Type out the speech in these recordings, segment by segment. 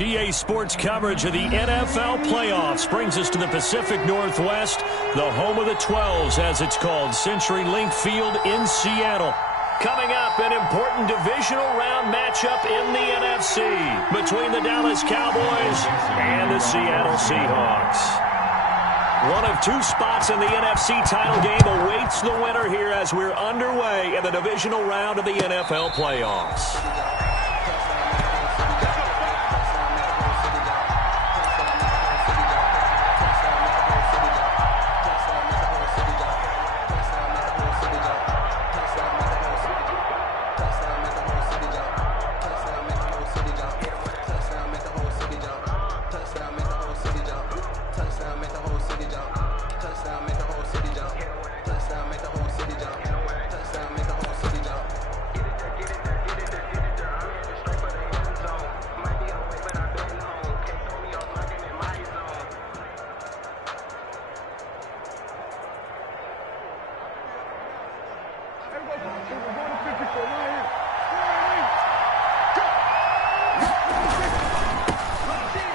EA Sports coverage of the NFL playoffs brings us to the Pacific Northwest, the home of the 12s, as it's called, CenturyLink Field in Seattle. Coming up, an important divisional round matchup in the NFC between the Dallas Cowboys and the Seattle Seahawks. One of two spots in the NFC title game awaits the winner here as we're underway in the divisional round of the NFL playoffs.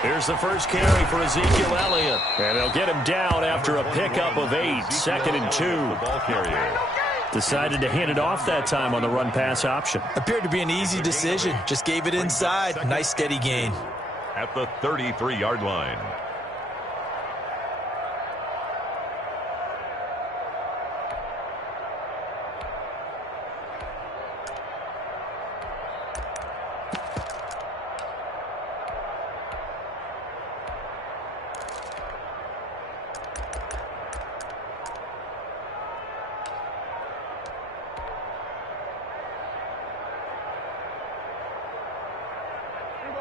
Here's the first carry for Ezekiel Elliott. And they'll get him down after a pickup of 8, 2nd and 2. Ball carrier decided to hand it off that time on the run-pass option. Appeared to be an easy decision. Just gave it inside. Nice steady gain. At the 33-yard line.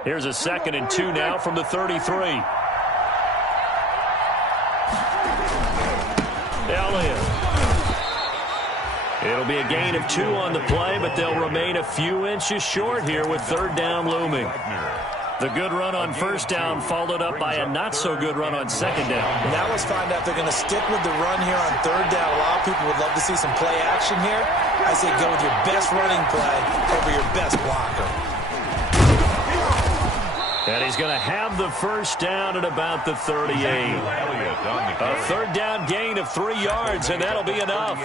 Here's a 2nd and 2 now from the 33. Elliott. It'll be a gain of 2 on the play, but they'll remain a few inches short here with 3rd down looming. The good run on 1st down followed up by a not-so-good run on 2nd down. Now let's find out if they're going to stick with the run here on 3rd down. A lot of people would love to see some play action here. I say go with your best running play over your best blocker. And he's going to have the 1st down at about the 38. A 3rd down gain of 3 yards, and that'll be enough.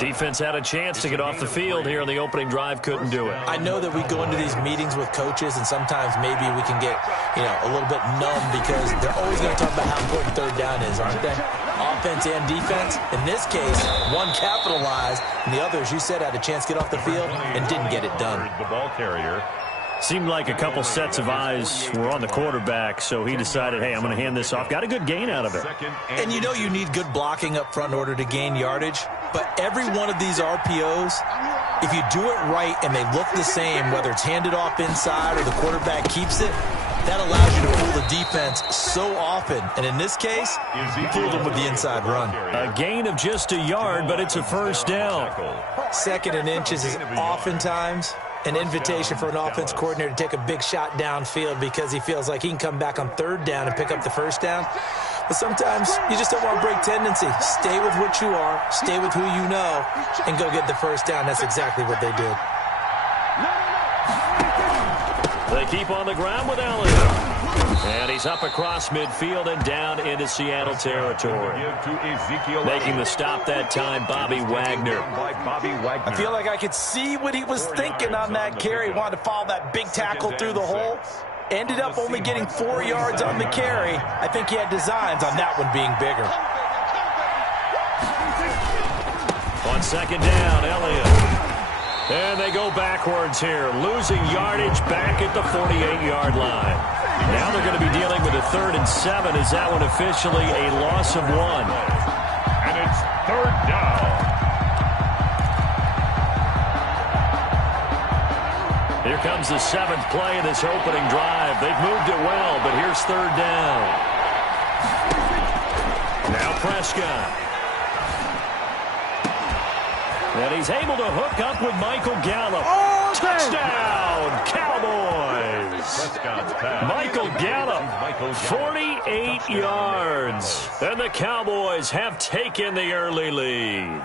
Defense had a chance to get off the field here in the opening drive, couldn't do it. I know that we go into these meetings with coaches, and sometimes maybe we can get, a little bit numb because they're always going to talk about how important 3rd down is, aren't they? Offense and defense. In this case, one capitalized, and the other, as you said, had a chance to get off the field and didn't get it done. The ball carrier. Seemed like a couple sets of eyes were on the quarterback, so he decided, hey, I'm going to hand this off. Got a good gain out of it. And you need good blocking up front in order to gain yardage. But every one of these RPOs, if you do it right and they look the same, whether it's handed off inside or the quarterback keeps it, that allows you to fool the defense so often. And in this case, you fooled them with the inside run. A gain of just a yard, but it's a 1st down. 2nd and inches is oftentimes an invitation for an offense coordinator to take a big shot downfield because he feels like he can come back on 3rd down and pick up the 1st down. But sometimes you just don't want to break tendency. Stay with what you are, stay with who you know, and go get the 1st down. That's exactly what they did. They keep on the ground with Elliott. And he's up across midfield and down into Seattle territory. Making the stop that time, Bobby Wagner. I feel like I could see what he was thinking on that carry. He wanted to follow that big tackle through the hole. Ended up only getting 4 yards on the carry. I think he had designs on that one being bigger. On 2nd down, Elliott. And they go backwards here, losing yardage back at the 48-yard line. Now they're going to be dealing with a 3rd and 7. Is that one officially a loss of 1? And it's 3rd down. Here comes the 7th play of this opening drive. They've moved it well, but here's 3rd down. Now Prescott. And he's able to hook up with Michael Gallup. Oh, touchdown, Cowboys! Michael Gallup, 48 yards. And the Cowboys have taken the early lead.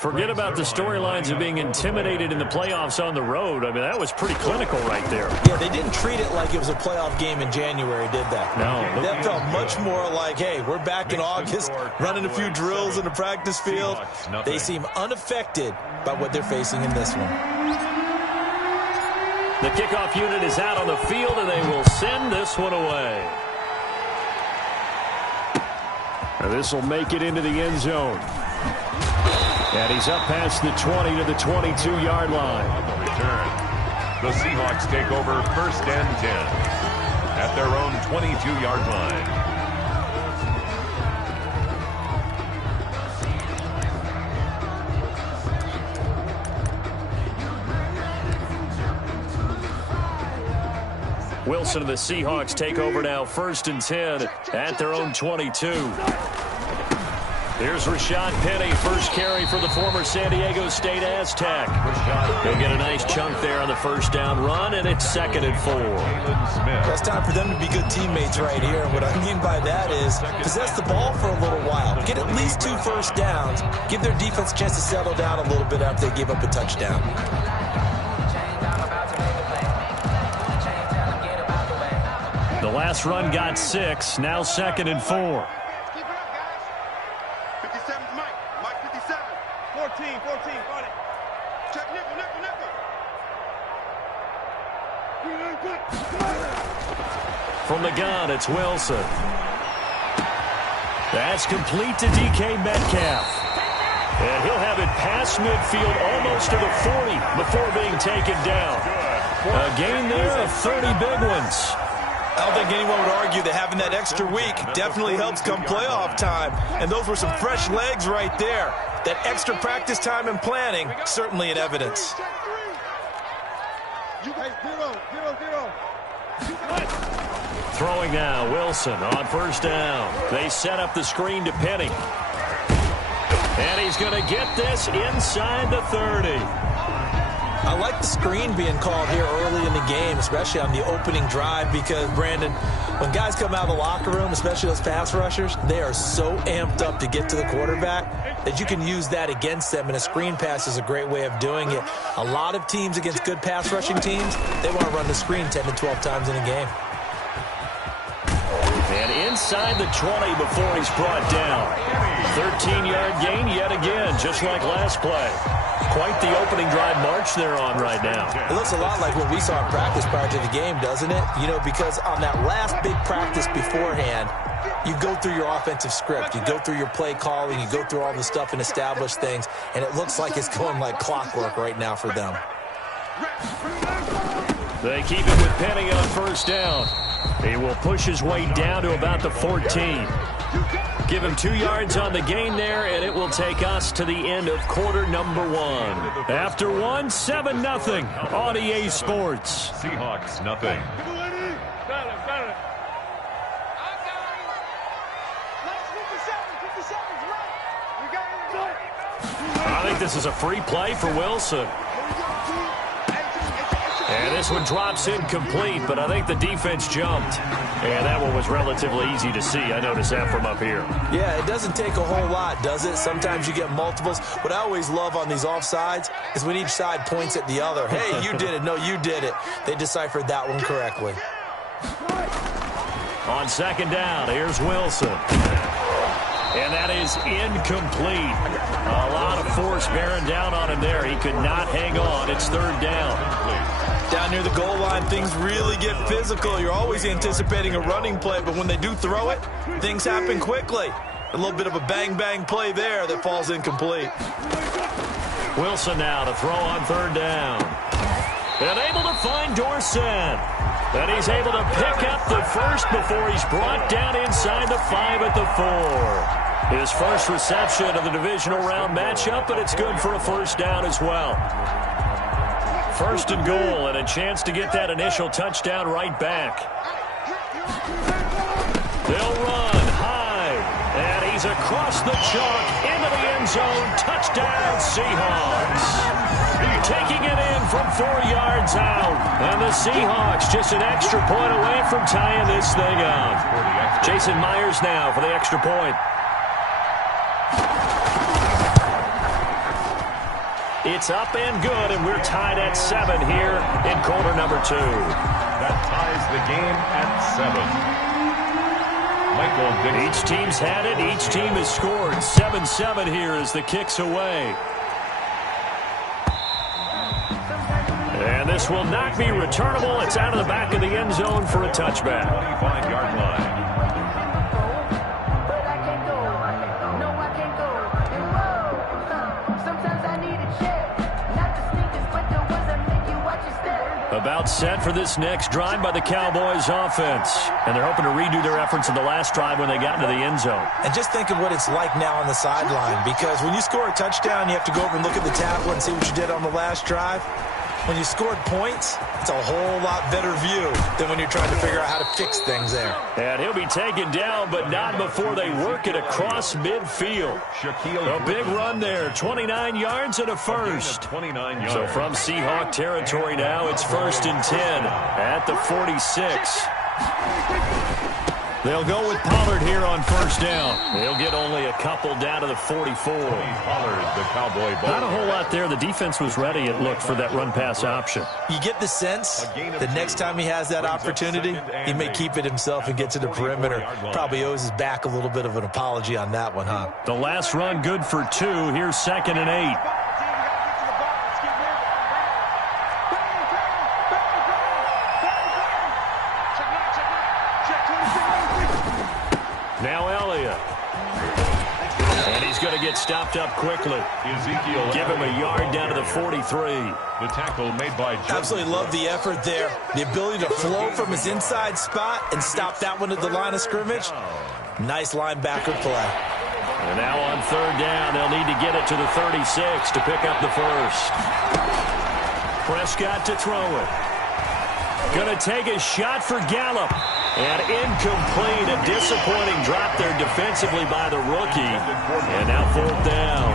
Forget about the storylines of being intimidated in the playoffs on the road. I mean, that was pretty clinical right there. Yeah, they didn't treat it like it was a playoff game in January, did they? No. That felt much more like, hey, we're back in August, running a few drills in the practice field. They seem unaffected by what they're facing in this one. The kickoff unit is out on the field, and they will send this one away. And this will make it into the end zone. And he's up past the 20 to the 22-yard line. On the return, the Seahawks take over 1st and 10 at their own 22-yard line. Wilson and the Seahawks take over now 1st and 10 at their own 22. Here's Rashad Penny, first carry for the former San Diego State Aztec. He'll get a nice chunk there on the first down run, and it's 2nd and 4. It's time for them to be good teammates right here. And what I mean by that is possess the ball for a little while. Get at least 2 first downs. Give their defense a chance to settle down a little bit after they give up a touchdown. The last run got 6, now 2nd and 4. 14, got it. Check nickel. From the gun, it's Wilson. That's complete to DK Metcalf. And he'll have it past midfield almost to the 40 before being taken down. A gain there of 30 big ones. I don't think anyone would argue that having that extra week definitely helps come playoff time. And those were some fresh legs right there. That extra practice time and planning, certainly in evidence. Throwing now, Wilson on first down. They set up the screen to Penny. And he's going to get this inside the 30. I like the screen being called here early in the game, especially on the opening drive, because, Brandon, when guys come out of the locker room, especially those pass rushers, they are so amped up to get to the quarterback that you can use that against them, and a screen pass is a great way of doing it. A lot of teams against good pass rushing teams, they want to run the screen 10 to 12 times in a game. And inside the 20 before he's brought down. 13-yard gain yet again, just like last play. Quite the opening drive march they're on right now. It looks a lot like what we saw in practice prior to the game, doesn't it? You know, because on that last big practice beforehand, you go through your offensive script. You go through your play calling. You go through all the stuff and establish things. And it looks like it's going like clockwork right now for them. They keep it with Penny on first down. He will push his way down to about the 14. Give him 2 yards on the gain there, and it will take us to the end of quarter number 1. After 1, 7-0 on EA Sports. Seahawks, nothing. I think this is a free play for Wilson. And this one drops incomplete, but I think the defense jumped. And that one was relatively easy to see. I noticed that from up here. Yeah, it doesn't take a whole lot, does it? Sometimes you get multiples. What I always love on these offsides is when each side points at the other. Hey, you did it. No, you did it. They deciphered that one correctly. On second down, here's Wilson. And that is incomplete. A lot of force bearing down on him there. He could not hang on. It's third down. Down near the goal line, things really get physical. You're always anticipating a running play, but when they do throw it, things happen quickly. A little bit of a bang-bang play there that falls incomplete. Wilson now to throw on third down. And able to find Dorsett. And he's able to pick up the first before he's brought down inside the 5 at the 4. His first reception of the divisional round matchup, but it's good for a first down as well. First and goal, and a chance to get that initial touchdown right back. They'll run high, and he's across the chalk into the end zone. Touchdown, Seahawks. Taking it in from 4 yards out. And the Seahawks just an extra point away from tying this thing up. Jason Myers now for the extra point. It's up and good, and we're tied at 7 here in quarter number 2. That ties the game at 7. Each team's had it. Each team has scored. 7-7 here as the kick's away. And this will not be returnable. It's out of the back of the end zone for a touchback. 25-yard line. About set for this next drive by the Cowboys offense. And they're hoping to redo their efforts in the last drive when they got into the end zone. And just think of what it's like now on the sideline, because when you score a touchdown, you have to go over and look at the tablet and see what you did on the last drive. When you scored points, it's a whole lot better view than when you're trying to figure out how to fix things there. And he'll be taken down, but not before they work it across midfield. A big run there, 29 yards and a first. 29 yards. So from Seahawk territory now, it's 1st and 10 at the 46. They'll go with Pollard here on 1st down. They'll get only a couple down to the 44. Pollard, the Cowboy ball. Not a whole lot there. The defense was ready, it looked, for that run-pass option. You get the sense that next time he has that opportunity, he may keep it himself and get to the perimeter. Probably owes his back a little bit of an apology on that one, huh? The last run good for 2. Here's 2nd and 8. Now Elliott. And he's going to get stopped up quickly. Ezekiel. Give him a yard down to the 43. The tackle made by Jordan. Absolutely love the effort there. The ability to flow from his inside spot and stop that one at the line of scrimmage. Nice linebacker play. And now on 3rd down, they'll need to get it to the 36 to pick up the first. Prescott to throw it. Going to take a shot for Gallup. And incomplete. A disappointing drop there defensively by the rookie. And now 4th down.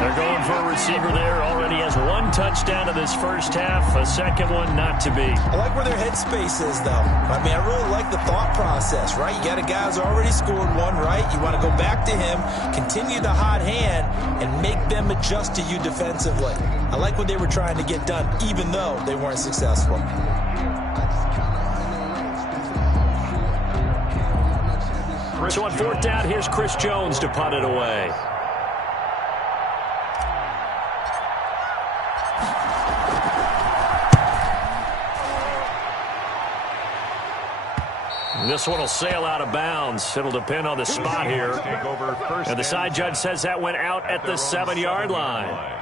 They're going for a receiver there. Already has 1 touchdown in this first half. A second one not to be. I like where their headspace is, though. I mean, I really like the thought process, right? You got a guy who's already scored 1, right? You want to go back to him, continue the hot hand, and make them adjust to you defensively. I like what they were trying to get done, even though they weren't successful. So on 4th down, here's Chris Jones to punt it away. This one will sail out of bounds. It'll depend on the spot here. And the side judge says that went out at the 7-yard line.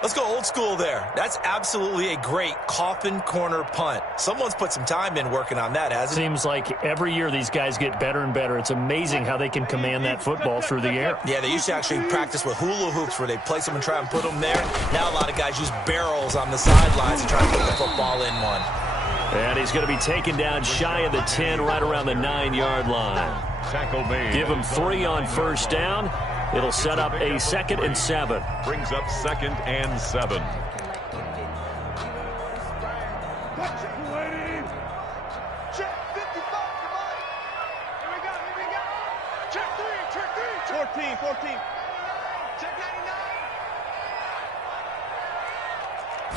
Let's go old school there. That's absolutely a great coffin corner punt. Someone's put some time in working on that, hasn't it? Seems like every year these guys get better and better. It's amazing how they can command that football through the air. Yeah, they used to actually practice with hula hoops where they place them and try and put them there. Now a lot of guys use barrels on the sidelines to try and put the football in one. And he's going to be taken down shy of the 10, right around the 9-yard line. Tackle made. Give him 3 on 1st down. It'll set up a 2nd and 7. Brings up 2nd and 7. Check 55. Here we go. Check 3. 14. Check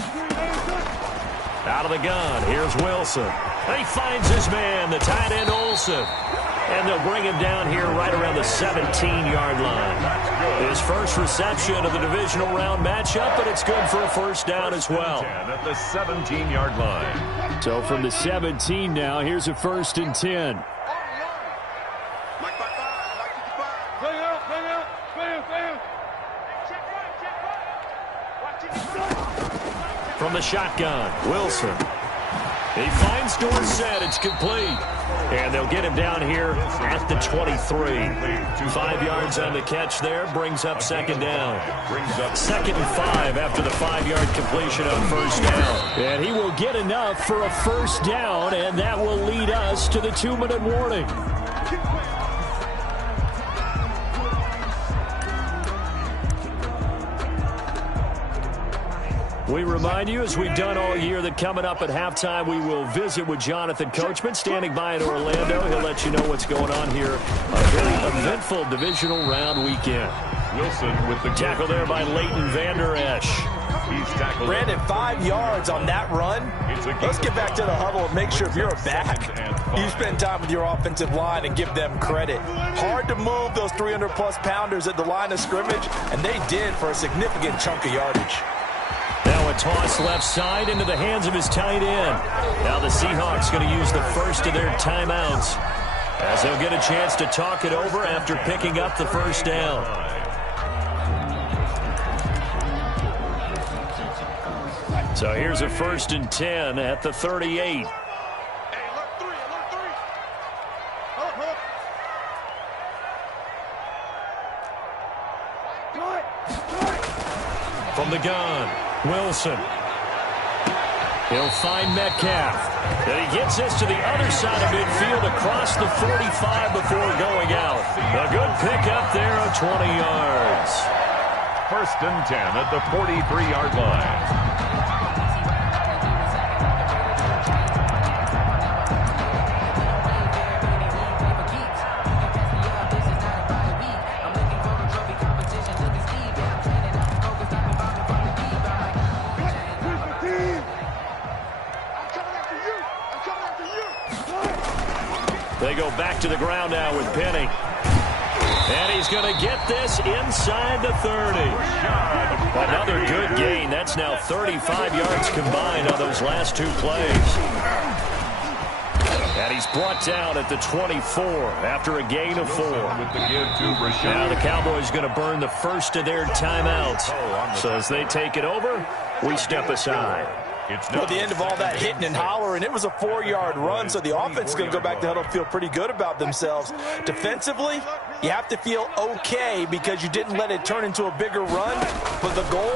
99. Out of the gun, here's Wilson. And he finds his man, the tight end Olsen. And they'll bring him down here right around the 17-yard line. His first reception of the divisional round matchup, but it's good for a 1st down as well. At the 17-yard line. So from the 17 now, here's a 1st and 10. Mike 55. Play out. Check right. From the shotgun, Wilson. He finds Dorsett. It's complete. And they'll get him down here at the 23. 5 yards on the catch there. Brings up 2nd down. 2nd and 5 after the 5-yard completion on 1st down. And he will get enough for a 1st down, and that will lead us to the 2-minute warning. We remind you, as we've done all year, that coming up at halftime, we will visit with Jonathan Coachman, standing by in Orlando. He'll let you know what's going on here. A very eventful divisional round weekend. Wilson with the tackle there by Leighton Vander Esch. He's tackled. Brandon, 5 yards on that run. Let's get back to the huddle and make sure if you're a back, you spend time with your offensive line and give them credit. Hard to move those 300-plus pounders at the line of scrimmage, and they did for a significant chunk of yardage. Now a toss left side into the hands of his tight end. Now the Seahawks going to use the first of their timeouts as they'll get a chance to talk it over after picking up the first down. So here's a 1st and 10 at the 38. From the gun, Wilson. He'll find Metcalf. And he gets this to the other side of midfield across the 45 before going out. A good pickup there of 20 yards. 1st and 10 at the 43-yard line. They go back to the ground now with Penny. And he's going to get this inside the 30. Another good gain. That's now 35 yards combined on those last 2 plays. And he's brought down at the 24 after a gain of 4. Now the Cowboys going to burn the first of their timeouts. So as they take it over, we step aside. Well, at the end of all that hitting and hollering, it was a 4-yard run, so the offense is going to go back to huddle and feel pretty good about themselves. Defensively, you have to feel okay because you didn't let it turn into a bigger run, but the goal,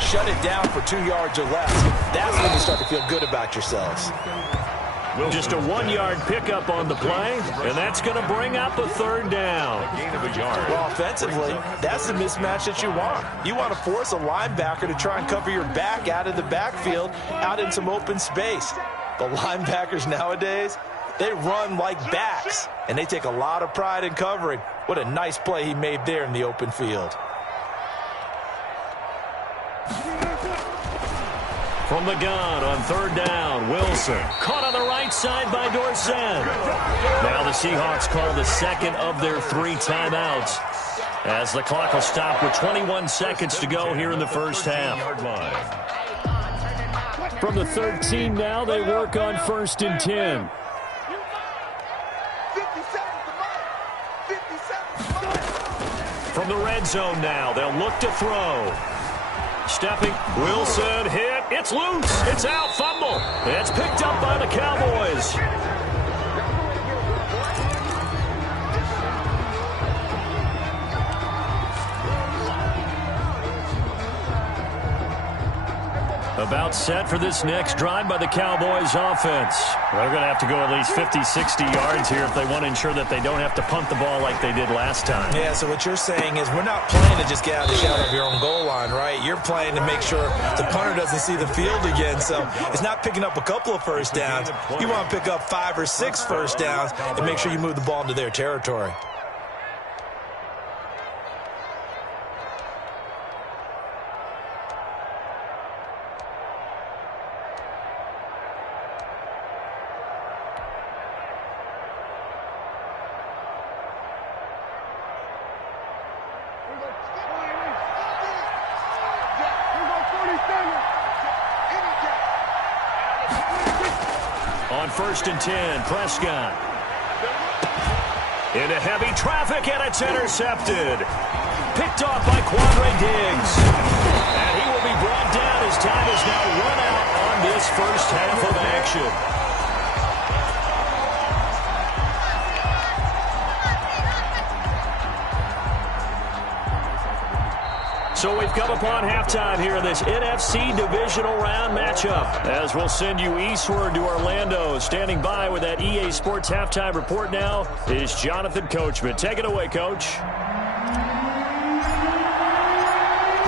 shut it down for 2 yards or less. That's when you start to feel good about yourselves. Just a 1-yard pickup on the play, and that's going to bring up a 3rd down. Well, offensively, that's the mismatch that you want. You want to force a linebacker to try and cover your back out of the backfield, out in some open space. The linebackers nowadays, they run like backs, and they take a lot of pride in covering. What a nice play he made there in the open field. From the gun on 3rd down, Wilson. Caught on the right side by Dorsett. Now the Seahawks call the 2nd of their 3 timeouts as the clock will stop with 21 seconds to go here in the first half. From the 13 now, they work on 1st and 10. From the red zone now, they'll look to throw. Stepping, Wilson hit, it's loose, it's out, fumble. It's picked up by the Cowboys. About set for this next drive by the Cowboys offense. They're going to have to go at least 50, 60 yards here if they want to ensure that they don't have to punt the ball like they did last time. Yeah, so what you're saying is we're not playing to just get out of the shadow of your own goal line, right? You're playing to make sure the punter doesn't see the field again. So it's not picking up a couple of first downs. You want to pick up 5 or 6 first downs and make sure you move the ball into their territory. On 1st and 10, Prescott. Into heavy traffic, and it's intercepted. Picked off by Quandre Diggs. And he will be brought down as time is now run out on this first half of action. So we've come upon halftime here in this NFC divisional round matchup. As we'll send you eastward to Orlando. Standing by with that EA Sports halftime report now is Jonathan Coachman. Take it away, Coach.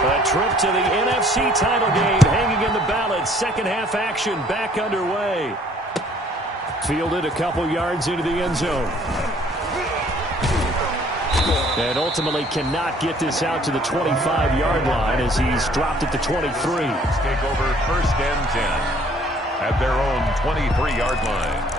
A trip to the NFC title game hanging in the balance. Second half action back underway. Fielded a couple yards into the end zone. And ultimately cannot get this out to the 25-yard line as he's dropped at the 23. Take over first and 10 at their own 23-yard line.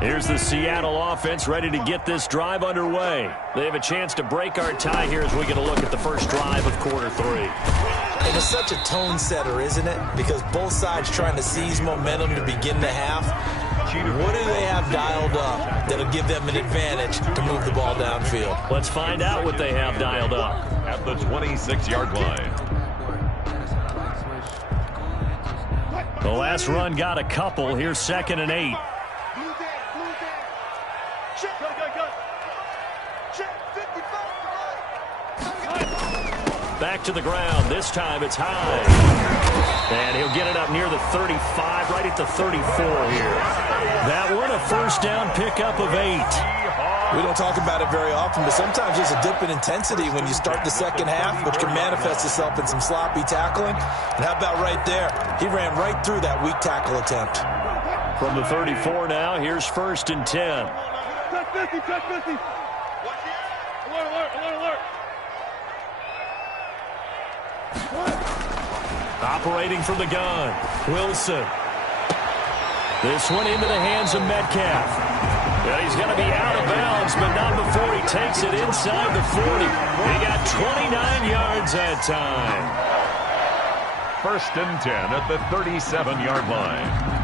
Here's the Seattle offense ready to get this drive underway. They have a chance to break our tie here as we get a look at the first drive of quarter 3. And it's such a tone setter, isn't it? Because both sides trying to seize momentum to begin the half. What do they have dialed up that'll give them an advantage to move the ball downfield? Let's find out what they have dialed up. At the 26-yard line. The last run got a couple. Here's 2nd and 8. Back to the ground. This time it's high. And he'll get it up near the 35, right at the 34 here. That one, a first down pickup of 8. We don't talk about it very often, but sometimes there's a dip in intensity when you start the second half, which can manifest itself in some sloppy tackling. And how about right there? He ran right through that weak tackle attempt. From the 34 now, here's 1st and 10. Touch 50, touch 50. Alert. Operating from the gun, Wilson. This one into the hands of Metcalf. Yeah, he's going to be out of bounds, but not before he takes it inside the 40. He got 29 yards that time. 1st and 10 at the 37-yard line.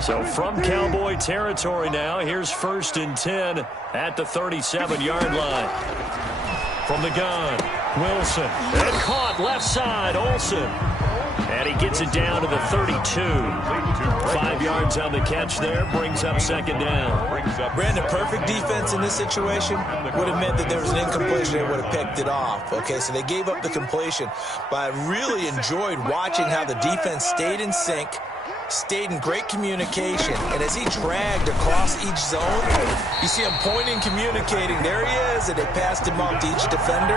So from Cowboy territory now, here's 1st and 10 at the 37-yard line. From the gun, Wilson. And caught left side, Olsen. And he gets it down to the 32. 5 yards on the catch there, brings up 2nd down. Brandon, perfect defense in this situation would have meant that there was an incompletion. They would have picked it off. Okay, so they gave up the completion. But I really enjoyed watching how the defense stayed in sync, stayed in great communication, and as he dragged across each zone, you see him pointing, communicating. There he is, and they passed him off to each defender.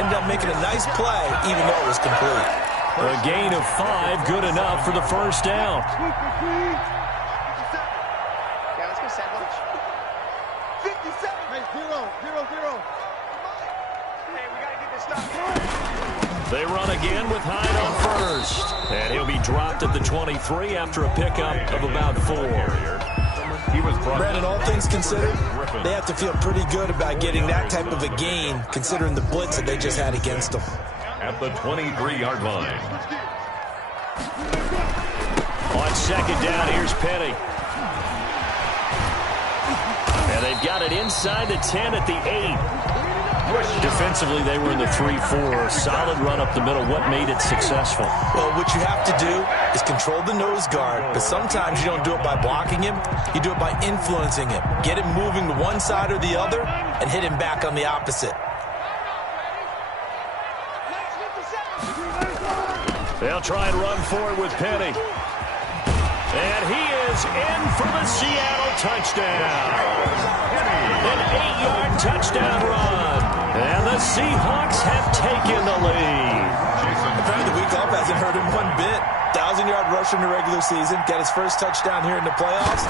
Ended up making a nice play, even though it was complete. A gain of 5, good enough for the first down. Yeah, let's go sandwich. 57. Hey, 0. Hey, we got to get this stuff. They run again with Hyde on first. And he'll be dropped at the 23 after a pickup of about 4. Brandon, all things considered, they have to feel pretty good about getting that type of a gain, considering the blitz that they just had against them. At the 23-yard line. On 2nd down, here's Penny. And they've got it inside the 10 at the 8. Defensively, they were in the 3-4. Solid run up the middle. What made it successful? Well, what you have to do is control the nose guard, but sometimes you don't do it by blocking him. You do it by influencing him. Get him moving to one side or the other and hit him back on the opposite. They'll try and run forward with Penny. And he is in for the Seattle touchdown. An 8-yard touchdown run. And the Seahawks have taken the lead. Apparently the week off hasn't hurt him one bit. 1,000-yard rusher in the regular season. Got his first touchdown here in the playoffs.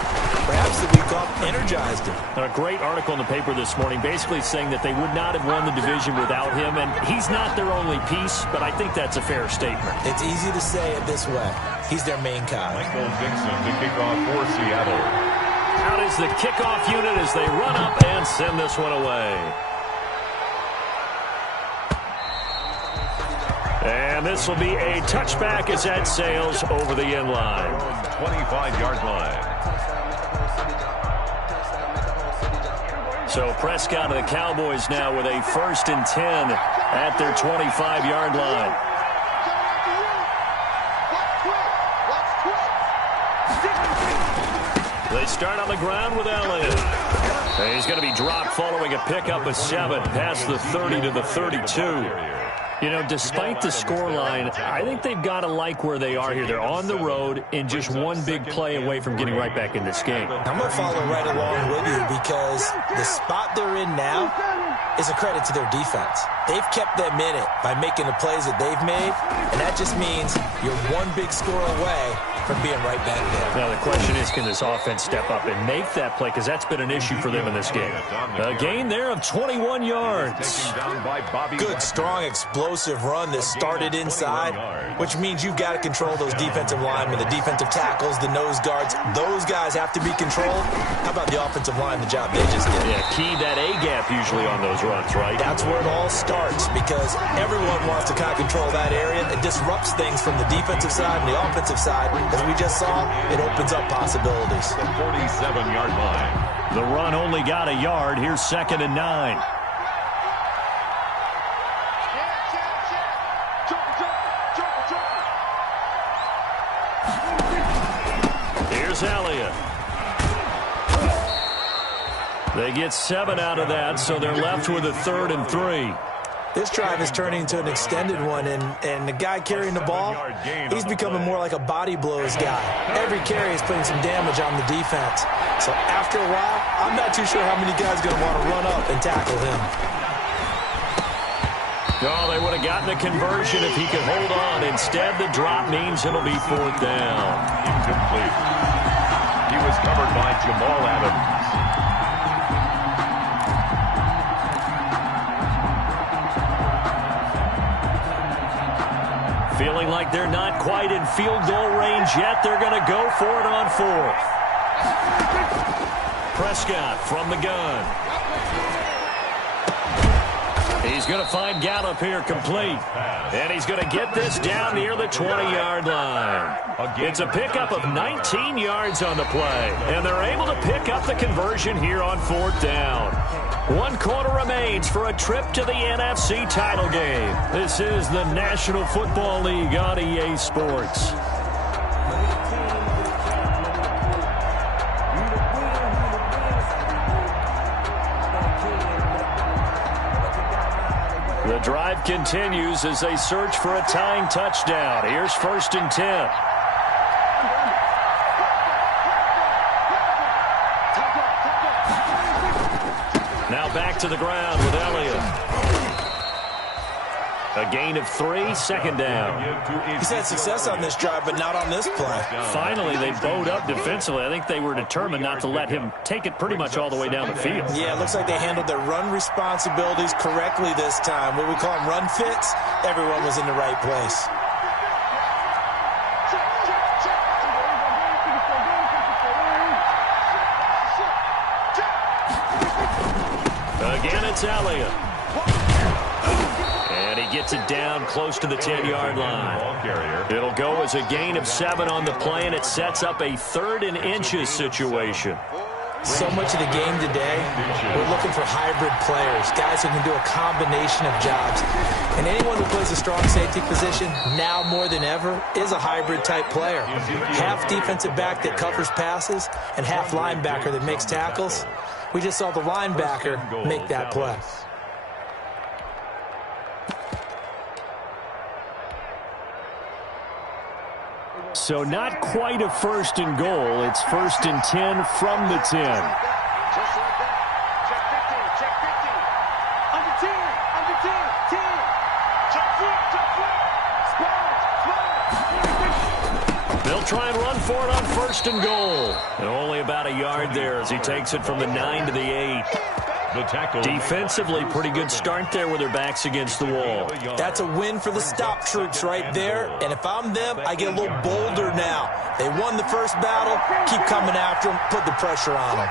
Perhaps the week off energized him. A great article in the paper this morning basically saying that they would not have won the division without him. And he's not their only piece, but I think that's a fair statement. It's easy to say it this way. He's their main guy. Michael Dixon to kick off for Seattle. Out is the kickoff unit as they run up and send this one away. And this will be a touchback as that sails over the end line. 25-yard line. So Prescott of the Cowboys now with a 1st and 10 at their 25-yard line. They start on the ground with Elliott. He's going to be dropped following a pickup of 7 past the 30 to the 32. You know, despite the scoreline, I think they've got to like where they are here. They're on the road and just one big play away from getting right back in this game. I'm going to follow right along with you because the spot they're in now is a credit to their defense. They've kept them in it by making the plays that they've made, and that just means you're one big score away from being right back there. Now, the question is, can this offense step up and make that play? Because that's been an issue for them in this game. A gain there of 21 yards. Good, strong, explosive run that started inside, which means you've got to control those defensive linemen, the defensive tackles, the nose guards. Those guys have to be controlled. How about the offensive line, the job they just did? Yeah, key that A-gap usually on those runs, right? That's where it all starts because everyone wants to kind of control that area. It disrupts things from the defensive side and the offensive side. As we just saw, it opens up possibilities. The 47-yard line. The run only got a yard. Here's 2nd and 9. Here's Elliott. They get 7 out of that, so they're left with a 3rd and 3. This drive is turning into an extended one, and the guy carrying the ball, he's becoming more like a body blows guy. Every carry is putting some damage on the defense. So after a while, I'm not too sure how many guys are going to want to run up and tackle him. Oh, they would have gotten the conversion if he could hold on. Instead, the drop means it'll be 4th down. Incomplete. He was covered by Jamal Adams. Feeling like they're not quite in field goal range yet. They're going to go for it on 4th. Prescott from the gun. He's going to find Gallup here complete. And he's going to get this down near the 20-yard line. It's a pickup of 19 yards on the play. And they're able to pick up the conversion here on 4th down. 1 quarter remains for a trip to the NFC title game. This is the National Football League on EA Sports. The drive continues as they search for a tying touchdown. Here's 1st and 10. Now back to the ground with Elliott. A gain of 3, 2nd down. He's had success on this drive, but not on this play. Finally, they bowed up defensively. I think they were determined not to let him take it pretty much all the way down the field. Yeah, it looks like they handled their run responsibilities correctly this time. What we call them run fits, everyone was in the right place. Again, it's Elliott. And he gets it down close to the 10-yard line. It'll go as a gain of 7 on the play, and it sets up a 3rd and inches situation. So much of the game today, we're looking for hybrid players, guys who can do a combination of jobs. And anyone who plays a strong safety position, now more than ever, is a hybrid-type player. Half defensive back that covers passes and half linebacker that makes tackles. We just saw the linebacker make that play. So not quite a 1st and goal. It's 1st and 10 from the 10. Just like that. Check 15. Check 15. Under 10. Check 10. Check 10. Squad. They'll try and run for it on 1st and goal. And only about a yard there as he takes it from the 9 to the 8. Defensively, pretty good start there with their backs against the wall. That's a win for the stop troops right there. And if I'm them, I get a little bolder now. They won the first battle. Keep coming after them. Put the pressure on them.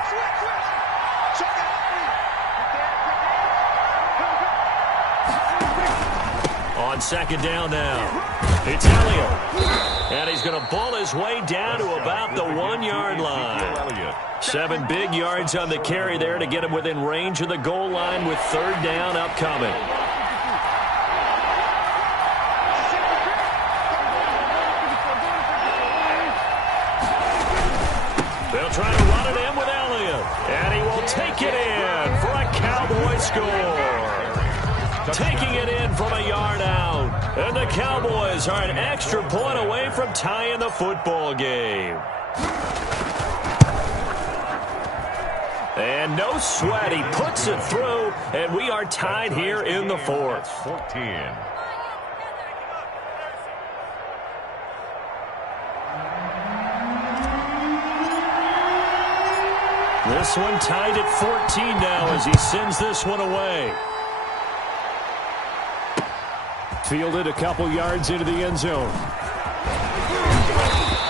On 2nd down now, it's Elliott. And he's going to ball his way down to about the 1-yard line. 7 big yards on the carry there to get him within range of the goal line with 3rd down upcoming. They'll try to run it in with Elliott. And he will take it in for a Cowboy score. taking it in from a yard out. And the Cowboys are an extra point away from tying the football game. And no sweat, he puts it through, and we are tied here in the fourth. 14. This one tied at 14 now as he sends this one away. Fielded a couple yards into the end zone.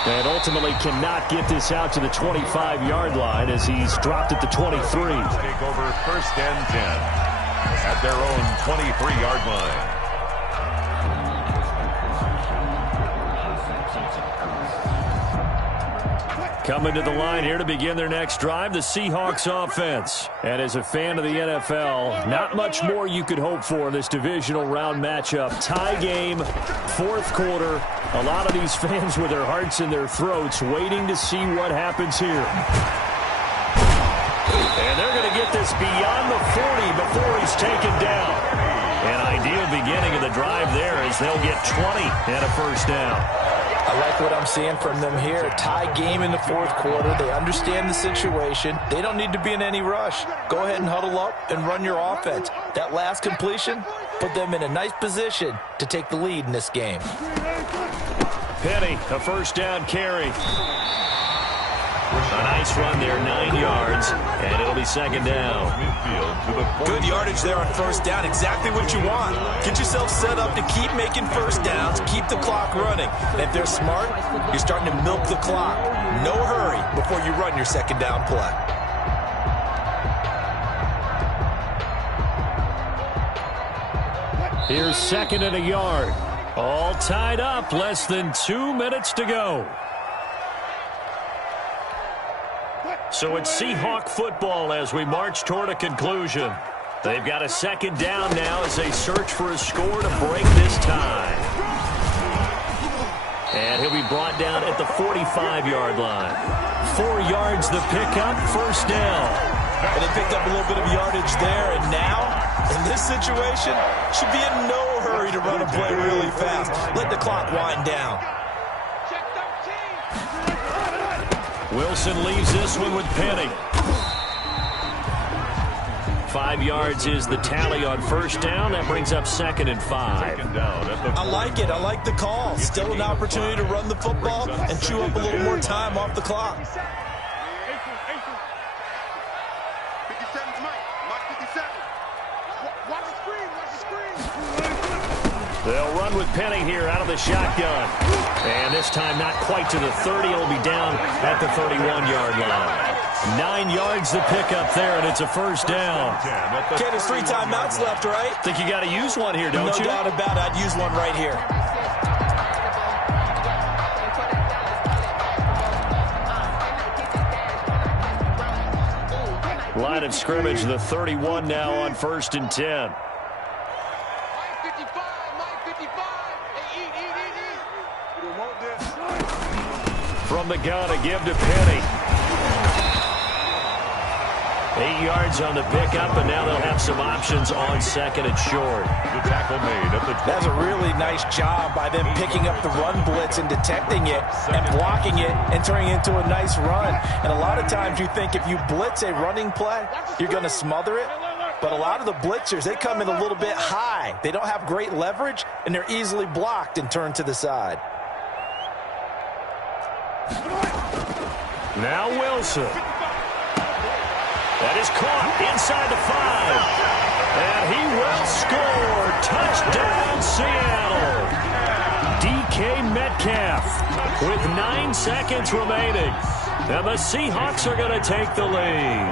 And ultimately cannot get this out to the 25-yard line as he's dropped at the 23. Take over first and 10 at their own 23-yard line. Coming to the line here to begin their next drive, the Seahawks offense. And as a fan of the NFL, not much more you could hope for in this divisional round matchup. Tie game, fourth quarter. A lot of these fans with their hearts in their throats waiting to see what happens here. And they're going to get this beyond the 40 before he's taken down. An ideal beginning of the drive there as they'll get 20 and a first down. I like what I'm seeing from them here. Tie game in the fourth quarter. They understand the situation. They don't need to be in any rush. Go ahead and huddle up and run your offense. That last completion put them in a nice position to take the lead in this game. Penny, a first down carry. A nice run there, 9 yards, and it'll be second down. Good yardage there on first down, exactly what you want. Get yourself set up to keep making first downs, keep the clock running. And if they're smart, you're starting to milk the clock. No hurry before you run your second down play. Here's second and a yard. All tied up, less than 2 minutes to go. So it's Seahawk football as we march toward a conclusion. They've got a second down now as they search for a score to break this tie. And he'll be brought down at the 45-yard line. 4 yards the pickup, first down. And they picked up a little bit of yardage there, and now, in this situation, should be in no hurry to run a play really fast. Let the clock wind down. Wilson leaves this one with Penny. 5 yards is the tally on first down. That brings up second and 5. I like it. I like the call. Still an opportunity to run the football and chew up a little more time off the clock. 57's Mike. Mike 57. Watch the screen. Watch the screen. They'll run with Penny here out of the shotgun. And this time not quite to the 30. It'll be down at the 31-yard line. 9 yards the pickup there, and it's a first down. Okay, there's 3 timeouts left, right? Think you got to use one here, don't you? No doubt about it. I'd use one right here. Line of scrimmage, the 31 now on first and 10. From the gun, a give to Penny. 8 yards on the pickup, and now they'll have some options on second and short. The tackle made at the 20. That's a really nice job by them picking up the run blitz and detecting it and blocking it and turning it into a nice run. And a lot of times you think if you blitz a running play, you're going to smother it. But a lot of the blitzers, they come in a little bit high. They don't have great leverage, and they're easily blocked and turned to the side. Now Wilson. That is caught inside the 5. And he will score. Touchdown, Seattle. DK Metcalf with 9 seconds remaining. And the Seahawks are going to take the lead.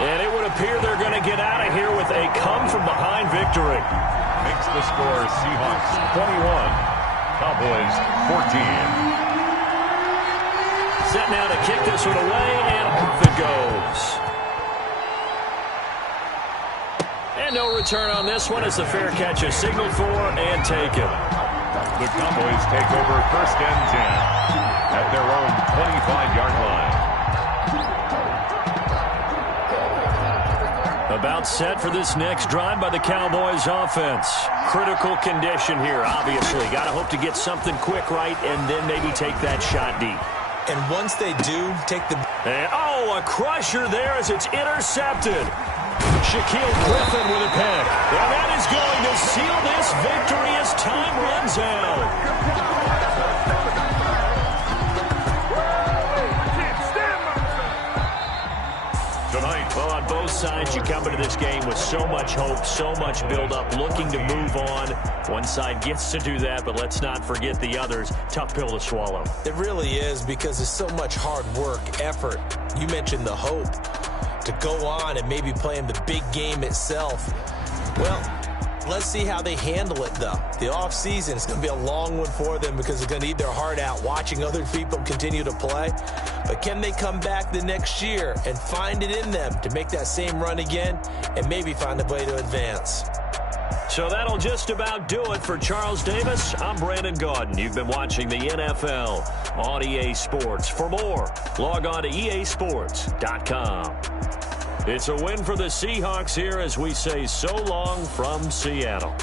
And it would appear they're going to get out of here with a come-from-behind victory. Makes the score Seahawks 21, Cowboys 14. Set now to kick this one away, and off it goes. And no return on this one as the fair catch is signaled for and taken. The Cowboys take over first and 10 at their own 25-yard line. About set for this next drive by the Cowboys offense. Critical condition here, obviously. Got to hope to get something quick right and then maybe take that shot deep. And once they do, take the... And, oh, a crusher there as it's intercepted. Shaquille Griffin with a pick. And that is going to seal this victory as time runs out. Well, on both sides, you come into this game with so much hope, so much build-up, looking to move on. One side gets to do that, but let's not forget the others. Tough pill to swallow. It really is, because there's so much hard work, effort. You mentioned the hope to go on and maybe play in the big game itself. Well, let's see how they handle it, though. The offseason is going to be a long one for them because they're going to eat their heart out watching other people continue to play. But can they come back the next year and find it in them to make that same run again and maybe find a way to advance? So that'll just about do it for Charles Davis. I'm Brandon Gaudin. You've been watching the NFL on EA Sports. For more, log on to easports.com. It's a win for the Seahawks here as we say so long from Seattle.